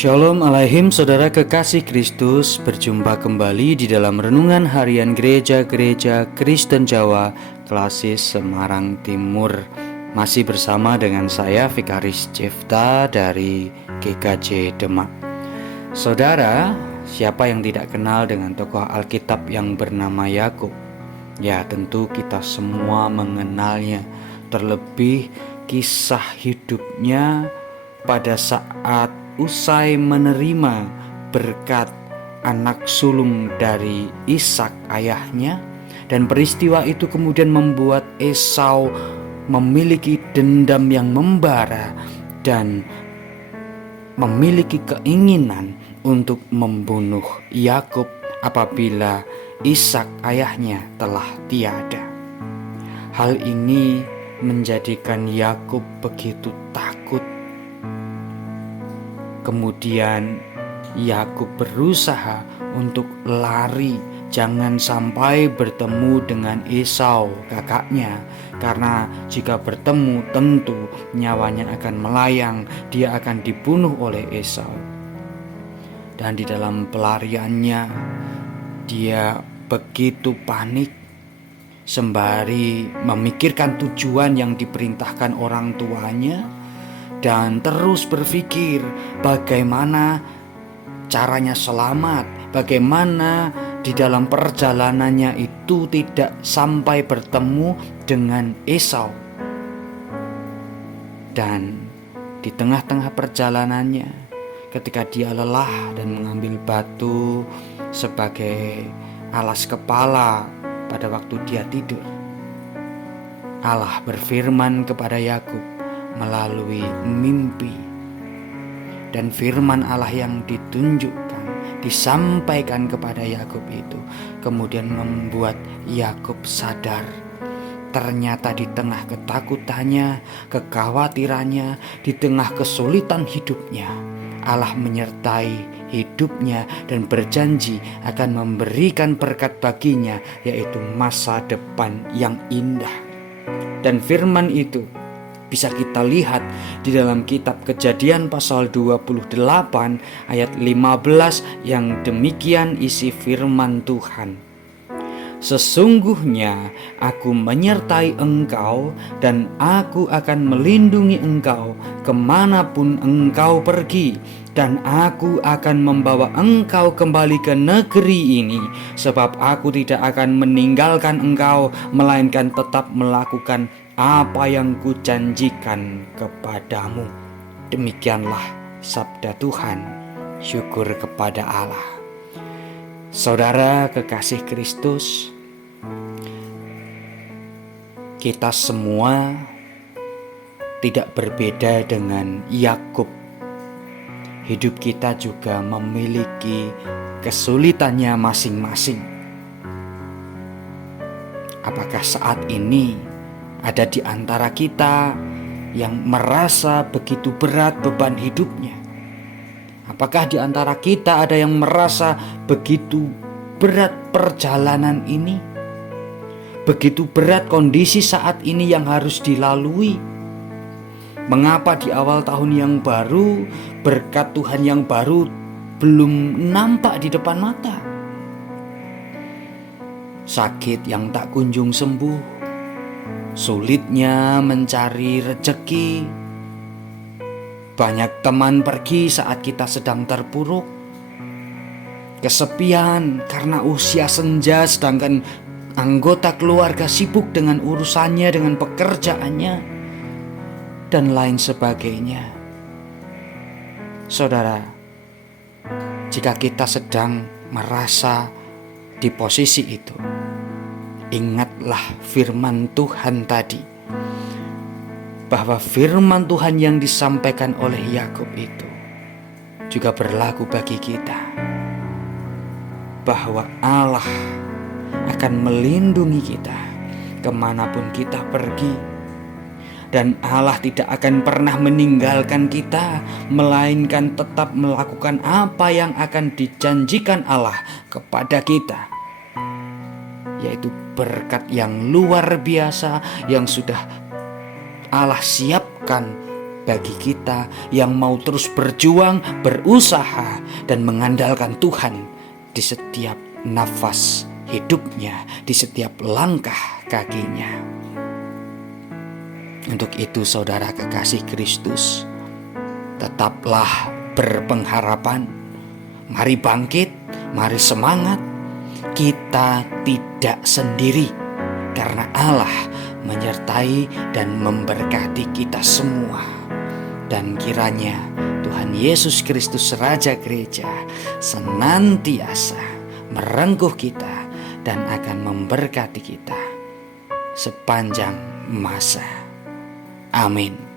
Shalom alaihim saudara kekasih Kristus. Berjumpa kembali di dalam renungan harian Gereja-Gereja Kristen Jawa Klasis Semarang Timur. Masih bersama dengan saya Vikaris Jefta dari GKJ Demak. Saudara, siapa yang tidak kenal dengan tokoh Alkitab yang bernama Yakub? Ya, tentu kita semua mengenalnya. Terlebih kisah hidupnya pada saat usai menerima berkat anak sulung dari Ishak ayahnya, dan peristiwa itu kemudian membuat Esau memiliki dendam yang membara dan memiliki keinginan untuk membunuh Yakub apabila Ishak ayahnya telah tiada. Hal ini menjadikan Yakub begitu takut. Kemudian Yakub berusaha untuk lari, jangan sampai bertemu dengan Esau kakaknya, karena jika bertemu tentu nyawanya akan melayang, dia akan dibunuh oleh Esau. Dan di dalam pelariannya dia begitu panik, sembari memikirkan tujuan yang diperintahkan orang tuanya, dan terus berpikir bagaimana caranya selamat, bagaimana di dalam perjalanannya itu tidak sampai bertemu dengan Esau. Dan di tengah-tengah perjalanannya, ketika dia lelah dan mengambil batu sebagai alas kepala pada waktu dia tidur, Allah berfirman kepada Yakub melalui mimpi. Dan firman Allah yang ditunjukkan, disampaikan kepada Yakub itu kemudian membuat Yakub sadar. Ternyata di tengah ketakutannya, kekhawatirannya, di tengah kesulitan hidupnya, Allah menyertai hidupnya dan berjanji akan memberikan berkat baginya, yaitu masa depan yang indah. Dan firman itu bisa kita lihat di dalam kitab Kejadian pasal 28 ayat 15 yang demikian isi firman Tuhan. Sesungguhnya aku menyertai engkau dan aku akan melindungi engkau kemanapun engkau pergi, dan aku akan membawa engkau kembali ke negeri ini, sebab aku tidak akan meninggalkan engkau, melainkan tetap melakukan apa yang kujanjikan kepadamu. Demikianlah sabda Tuhan. Syukur kepada Allah. Saudara kekasih Kristus, kita semua tidak berbeda dengan Yakub. Hidup kita juga memiliki kesulitannya masing-masing. Apakah saat ini ada di antara kita yang merasa begitu berat beban hidupnya? Apakah di antara kita ada yang merasa begitu berat perjalanan ini? Begitu berat kondisi saat ini yang harus dilalui? Mengapa di awal tahun yang baru, berkat Tuhan yang baru belum nampak di depan mata? Sakit yang tak kunjung sembuh, sulitnya mencari rezeki, banyak teman pergi saat kita sedang terpuruk, kesepian karena usia senja sedangkan anggota keluarga sibuk dengan urusannya, dengan pekerjaannya, dan lain sebagainya. Saudara, jika kita sedang merasa di posisi itu, ingatlah firman Tuhan tadi, bahwa firman Tuhan yang disampaikan oleh Yakub itu juga berlaku bagi kita, bahwa Allah akan melindungi kita kemanapun kita pergi, dan Allah tidak akan pernah meninggalkan kita, melainkan tetap melakukan apa yang akan dijanjikan Allah kepada kita, yaitu berkat yang luar biasa yang sudah Allah siapkan bagi kita yang mau terus berjuang, berusaha, dan mengandalkan Tuhan di setiap nafas hidupnya, di setiap langkah kakinya. Untuk itu saudara kekasih Kristus, tetaplah berpengharapan. Mari bangkit, mari semangat. Kita tidak sendiri, karena Allah menyertai dan memberkati kita semua. Dan kiranya Tuhan Yesus Kristus Raja Gereja senantiasa merengkuh kita dan akan memberkati kita sepanjang masa. Amin.